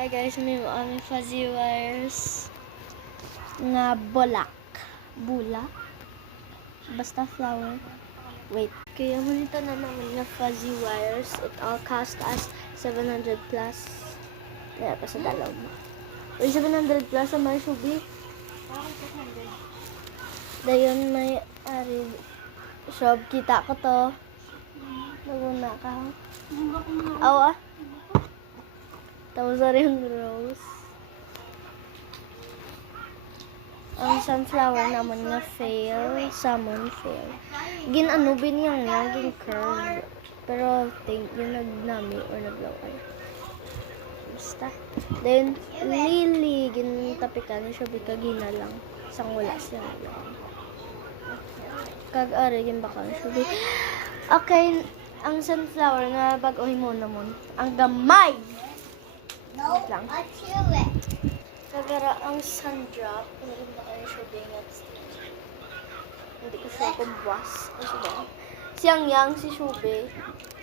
Hi guys, may fuzzy wires nga bulak. Bula? Basta flower. Wait. Kaya manito na naman nga fuzzy wires. It all cost us 700 plus. Kaya pa sa dalaw mo. Uy, 700 plus ang may subi. Dayon may ari shop. Kita ko to. Naguna ka. Awa. Tapos ari yung rose. Ang sunflower naman nga fail. Salmon fail. Gin-ano biniyang nga. Gin-curve. Pero think yun nagnami or naglaway. Basta. Then, lily. Gintapikan siya. Bikagina lang. Sang wala siya lang. Kag-ari. Ginbaka siya. Okay. Ang sunflower nga bagohin mo naman. Ang gamay! No, lang. I chew it. Kagara ang sundrop, hindi ba kayo siya dingat? Hindi ko siya kumbuas. Siyang yang, si Shube.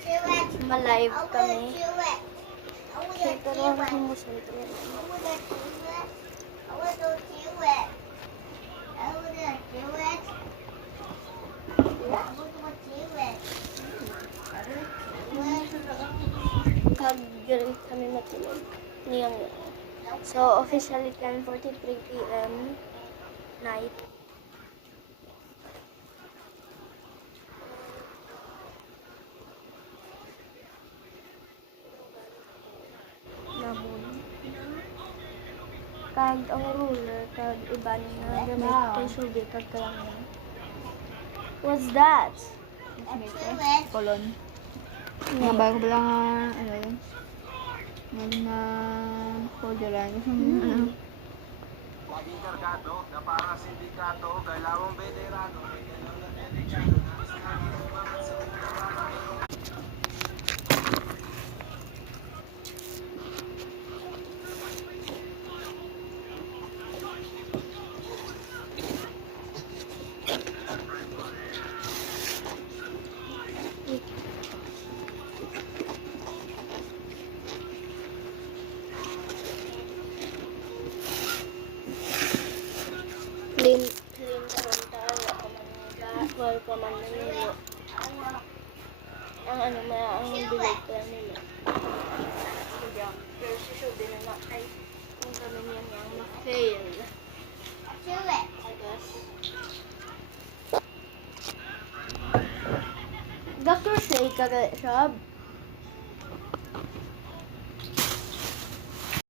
Chew it. Malive I wanna kami. chew it. I wanna Kaya chew pero it. ang humusay ito yan. I wanna chew it. I wanna chew it. I wanna chew it. I wanna chew it. Kagara kami matulog. Niyang yan. So, officially 10:43 p.m. night. Namon. Kag ang ruler, kag iba na gamit kay Shubi, kag kalangan. What's that? Chew it. Kolon. Mga bago ba lang ano yun? Mga folderan. Laging kargado na para sindikato, dalawang veterano, Clean naman tayo. Well, paman na nilo. Ang ano, ang bilog pa nilo. Pero si Shubi na na ay yung kami niya niyang ma-fail. Chew it. I guess. Dr. Shay, kaga, Shab.